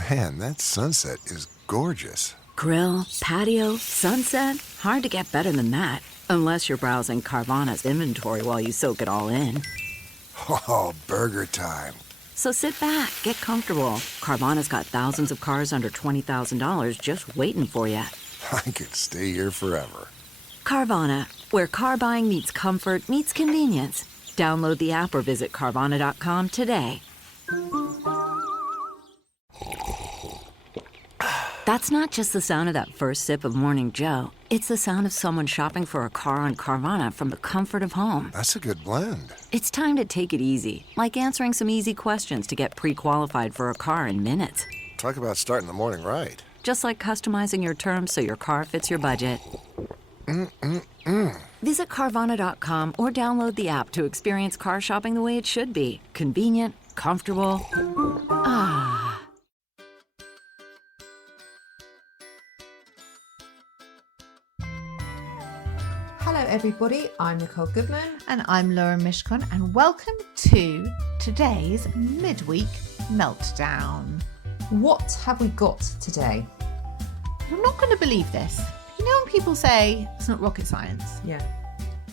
Man, that sunset is gorgeous. Grill, patio, sunset. Hard to get better than that. Unless you're browsing Carvana's inventory while you soak it all in. Oh, burger time. So sit back, get comfortable. Carvana's got thousands of cars under $20,000 just waiting for you. I could stay here forever. Carvana, where car buying meets comfort meets convenience. Download the app or visit Carvana.com today. That's not just the sound of that first sip of Morning Joe. It's the sound of someone shopping for a car on Carvana from the comfort of home. That's a good blend. It's time to take it easy, like answering some easy questions to get pre-qualified for a car in minutes. Talk about starting the morning right. Just like customizing your terms so your car fits your budget. Visit Carvana.com or download the app to experience car shopping the way it should be. Convenient, comfortable. Ah. Hello everybody, I'm Nicole Goodman. And I'm Laura Mishkon, and welcome to today's Midweek Meltdown. What have we got today? You're not going to believe this. You know when people say it's not rocket science? Yeah.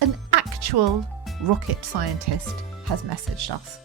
An actual rocket scientist has messaged us.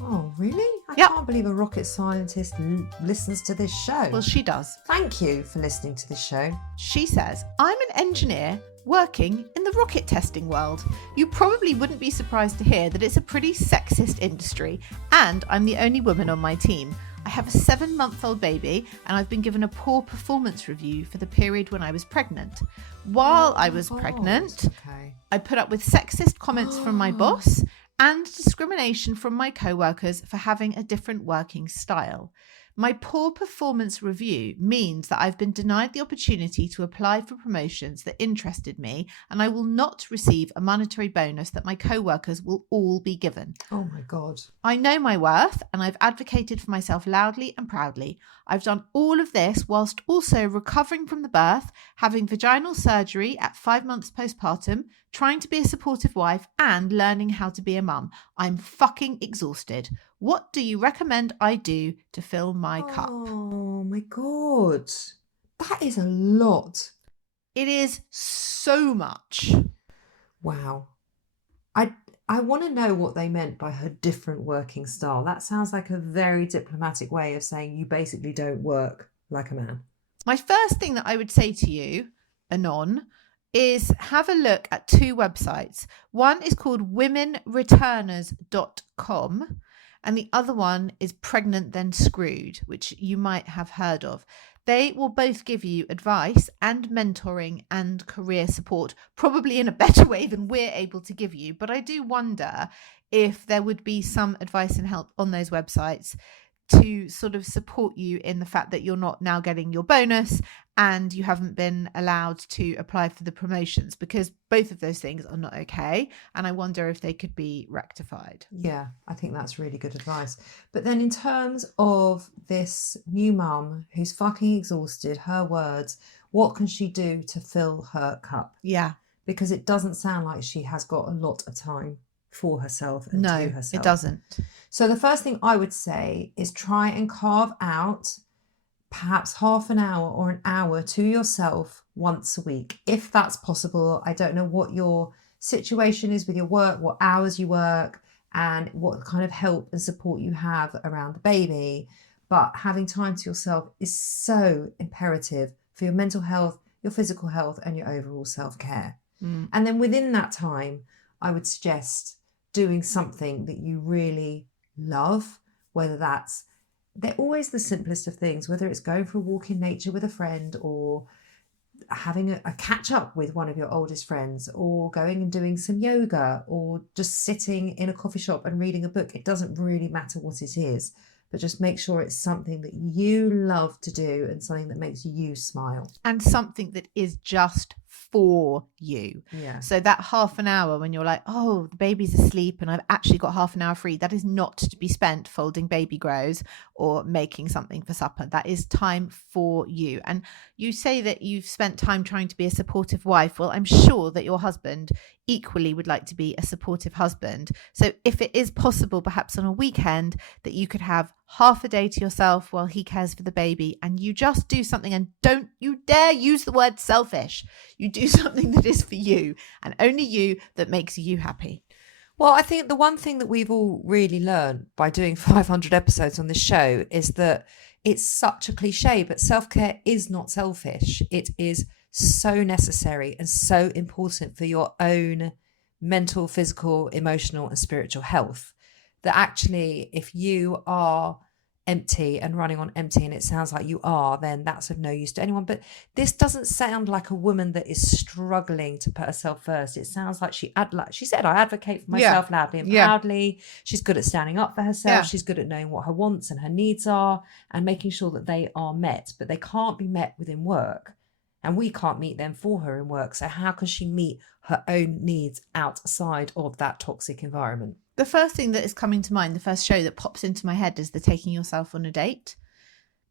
Oh, really? I Yep. can't believe a rocket scientist listens to this show. Well, she does. Thank you for listening to this show. She says, I'm an engineer working in the rocket testing world. You probably wouldn't be surprised to hear that it's a pretty sexist industry, and I'm the only woman on my team. I have a 7-month-old baby, and I've been given a poor performance review for the period when I was pregnant. While I was pregnant, Okay. I put up with sexist comments from my boss and discrimination from my co-workers for having a different working style. My poor performance review means that I've been denied the opportunity to apply for promotions that interested me, and I will not receive a monetary bonus that my co-workers will all be given. Oh my God. I know my worth, and I've advocated for myself loudly and proudly. I've done all of this whilst also recovering from the birth, having vaginal surgery at 5 months postpartum, trying to be a supportive wife, and learning how to be a mum. I'm fucking exhausted. What do you recommend I do to fill my cup? Oh my God. That is a lot. It is so much. Wow. I want to know what they meant by her different working style. That sounds like a very diplomatic way of saying you basically don't work like a man. My first thing that I would say to you, Anon, is have a look at 2 websites. One is called womenreturners.com and the other one is Pregnant Then Screwed, which you might have heard of. They will both give you advice and mentoring and career support, probably in a better way than we're able to give you. But I do wonder if there would be some advice and help on those websites to sort of support you in the fact that you're not now getting your bonus and you haven't been allowed to apply for the promotions, because both of those things are not okay. And I wonder if they could be rectified. Yeah, I think that's really good advice. But then in terms of this new mum who's fucking exhausted, her words, what can she do to fill her cup? Yeah. Because it doesn't sound like she has got a lot of time for herself and to No, herself. it doesn't. So the first thing I would say is try and carve out perhaps half an hour or an hour to yourself once a week, if that's possible. I don't know what your situation is with your work, what hours you work, and what kind of help and support you have around the baby. But having time to yourself is so imperative for your mental health, your physical health, and your overall self-care. And then within that time, I would suggest doing something that you really love, whether that's, they're always the simplest of things, whether it's going for a walk in nature with a friend, or having a catch up with one of your oldest friends, or going and doing some yoga, or just sitting in a coffee shop and reading a book. It doesn't really matter what it is, but just make sure it's something that you love to do and something that makes you smile. And something that is just for you. Yeah. So that half an hour when you're like, oh, the baby's asleep and I've actually got half an hour free, that is not to be spent folding baby grows or making something for supper. That is time for you. And you say that you've spent time trying to be a supportive wife. Well, I'm sure that your husband equally would like to be a supportive husband. So if it is possible, perhaps on a weekend, that you could have half a day to yourself while he cares for the baby, and you just do something, and don't you dare use the word selfish. You do something that is for you and only you, that makes you happy. Well, I think the one thing that we've all really learned by doing 500 episodes on this show is that it's such a cliche, but self-care is not selfish. It is so necessary and so important for your own mental, physical, emotional, and spiritual health, that actually, if you are empty and running on empty, and it sounds like you are, then that's of no use to anyone. But this doesn't sound like a woman that is struggling to put herself first. It sounds like she said, I advocate for myself loudly and proudly. She's good at standing up for herself. She's good at knowing what her wants and her needs are and making sure that they are met, but they can't be met within work. And we can't meet them for her in work. So how can she meet her own needs outside of that toxic environment? The first thing that is coming to mind, the first show that pops into my head, is the taking yourself on a date.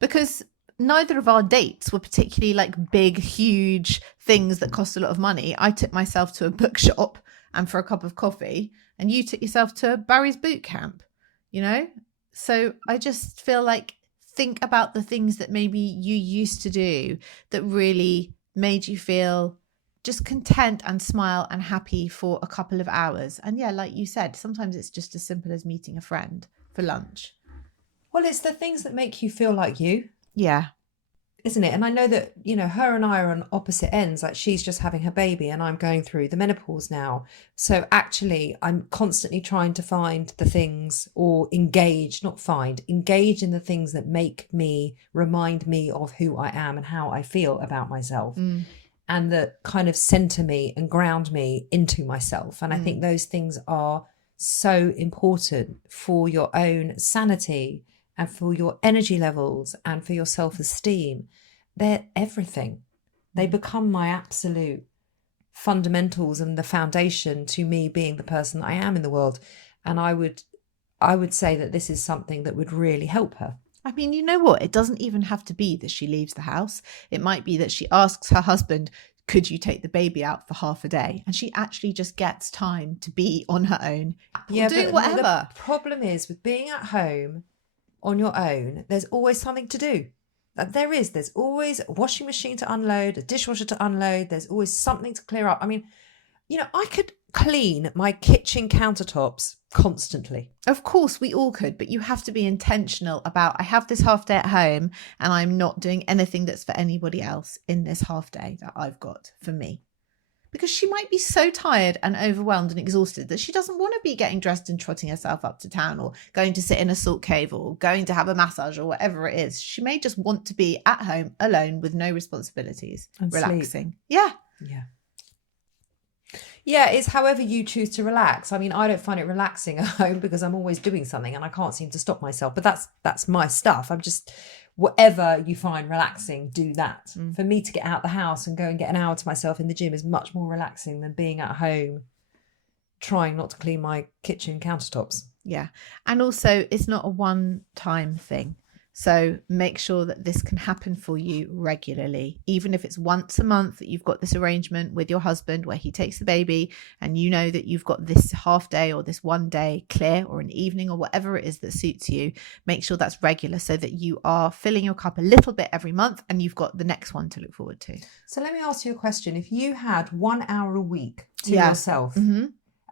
Because neither of our dates were particularly like big, huge things that cost a lot of money. I took myself to a bookshop and for a cup of coffee, and you took yourself to Barry's boot camp, you know? So I just feel like, think about the things that maybe you used to do that really made you feel just content and smile and happy for a couple of hours. And yeah, like you said, sometimes it's just as simple as meeting a friend for lunch. Well, it's the things that make you feel like you. Yeah. Isn't it? And I know that, you know, her and I are on opposite ends. Like, she's just having her baby and I'm going through the menopause now. So actually, I'm constantly trying to find the things, or engage in the things that remind me of who I am and how I feel about myself. And that kind of center me and ground me into myself. And I think those things are so important for your own sanity and for your energy levels and for your self-esteem. They're everything. They become my absolute fundamentals and the foundation to me being the person that I am in the world. And I would say that this is something that would really help her. I mean, you know what? It doesn't even have to be that she leaves the house. It might be that she asks her husband, could you take the baby out for half a day? And she actually just gets time to be on her own, doing whatever. The problem is with being at home on your own, there's always something to do. There's always a washing machine to unload, a dishwasher to unload. There's always something to clear up. I mean, you know, I could clean my kitchen countertops constantly. Of course, we all could, but you have to be intentional about, I have this half day at home and I'm not doing anything that's for anybody else in this half day that I've got for me. Because she might be so tired and overwhelmed and exhausted that she doesn't want to be getting dressed and trotting herself up to town, or going to sit in a salt cave, or going to have a massage, or whatever it is. She may just want to be at home alone with no responsibilities and relaxing. Sleep. Yeah, it's however you choose to relax. I mean, I don't find it relaxing at home because I'm always doing something and I can't seem to stop myself. But that's my stuff. I'm just, whatever you find relaxing, do that. For me to get out the house and go and get an hour to myself in the gym is much more relaxing than being at home trying not to clean my kitchen countertops. Yeah. And also, it's not a one-time thing. So make sure that this can happen for you regularly, even if it's once a month that you've got this arrangement with your husband where he takes the baby and you know that you've got this half day or this one day clear, or an evening, or whatever it is that suits you. Make sure that's regular so that you are filling your cup a little bit every month and you've got the next one to look forward to. So let me ask you a question. If you had 1 hour a week to yourself,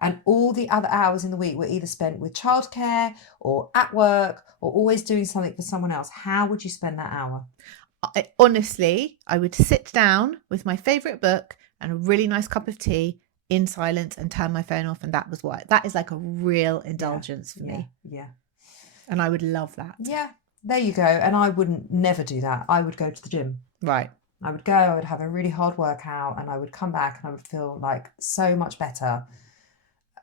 and all the other hours in the week were either spent with childcare or at work or always doing something for someone else, how would you spend that hour? Honestly, I would sit down with my favourite book and a really nice cup of tea in silence and turn my phone off. And that is like a real indulgence for me. Yeah. And I would love that. Yeah, there you go. And I wouldn't never do that. I would go to the gym. Right. I would go, I would have a really hard workout, and I would come back and I would feel like so much better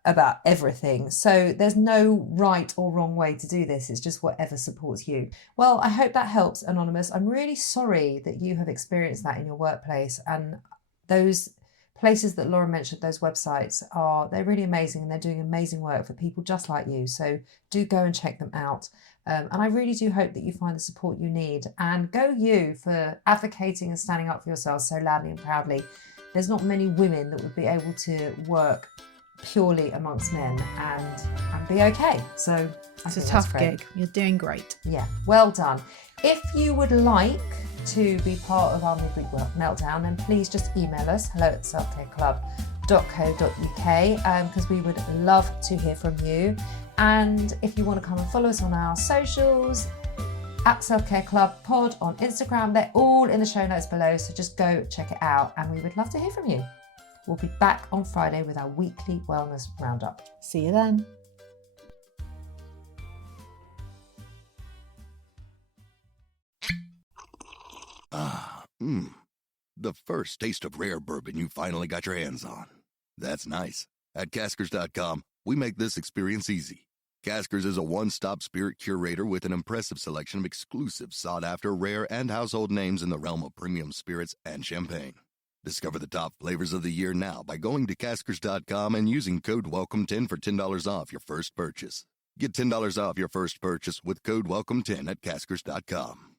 about everything. So there's no right or wrong way to do this. It's just whatever supports you. Well, I hope that helps, Anonymous. I'm really sorry that you have experienced that in your workplace. And those places that Laura mentioned, those websites, they're really amazing, and they're doing amazing work for people just like you. So do go and check them out. And I really do hope that you find the support you need. And go you for advocating and standing up for yourselves so loudly and proudly. There's not many women that would be able to work purely amongst men and be okay. So I It's a think that's tough great. gig. You're doing great. Yeah, well done. If you would like to be part of our Midweek Meltdown, then please just email us, hello@selfcareclub.co.uk, because we would love to hear from you. And if you want to come and follow us on our socials, at Self-Care Club Pod on Instagram, they're all in the show notes below, so just go check it out, and we would love to hear from you. We'll be back on Friday with our weekly wellness roundup. See you then. The first taste of rare bourbon you finally got your hands on. That's nice. At Caskers.com, we make this experience easy. Caskers is a one-stop spirit curator with an impressive selection of exclusive, sought-after, rare, and household names in the realm of premium spirits and champagne. Discover the top flavors of the year now by going to Caskers.com and using code WELCOME10 for $10 off your first purchase. Get $10 off your first purchase with code WELCOME10 at Caskers.com.